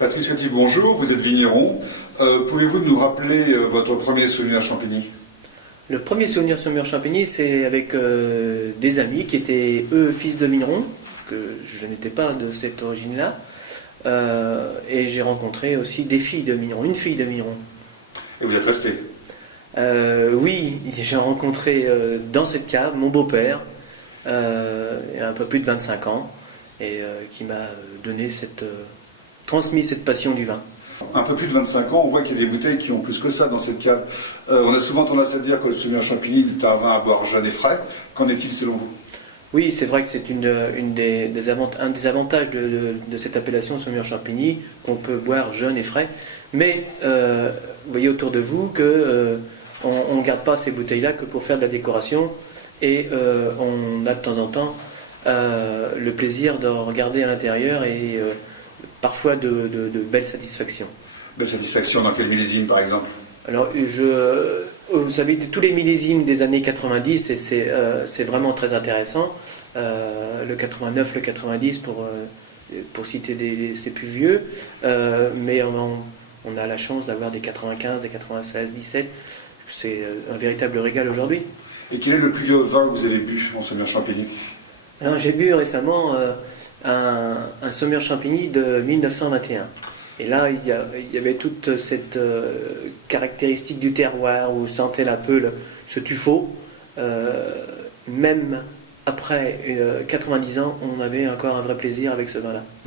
Patrice Fati, bonjour, vous êtes vigneron. Pouvez-vous nous rappeler votre premier souvenir à Champigny? Le premier souvenir sur Mur-Champigny, c'est avec des amis qui étaient eux fils de vignerons, que je n'étais pas de cette origine-là, et j'ai rencontré aussi des filles de vignerons, une fille de vigneron. Et vous êtes resté? Oui, j'ai rencontré dans cette cave mon beau-père, il y a un peu plus de 25 ans, et qui m'a transmis cette passion du vin. Un peu plus de 25 ans, on voit qu'il y a des bouteilles qui ont plus que ça dans cette cave. On a souvent tendance à dire que le souvenir à Champigny est un vin à boire jeune et frais. Qu'en est-il selon vous? Oui, c'est vrai que c'est un des avantages de cette appellation Saumur-Champigny, qu'on peut boire jeune et frais. Mais vous voyez autour de vous que on ne garde pas ces bouteilles-là que pour faire de la décoration. Et on a de temps en temps le plaisir de regarder à l'intérieur et parfois de belles satisfactions. Belle satisfaction dans quel millésime par exemple? Alors, vous savez, tous les millésimes des années 90, c'est vraiment très intéressant. Le 89, le 90, pour citer ces plus vieux. Mais on a la chance d'avoir des 95, des 96, 17. C'est un véritable régal aujourd'hui. Et quel est le plus vieux vin que vous avez bu en Saumur-Champigny? Alors, j'ai bu récemment un Saumur-Champigny de 1921. Et là, il y avait toute cette caractéristique du terroir où on sentait un peu ce tuffeau. Même après 90 ans, on avait encore un vrai plaisir avec ce vin-là.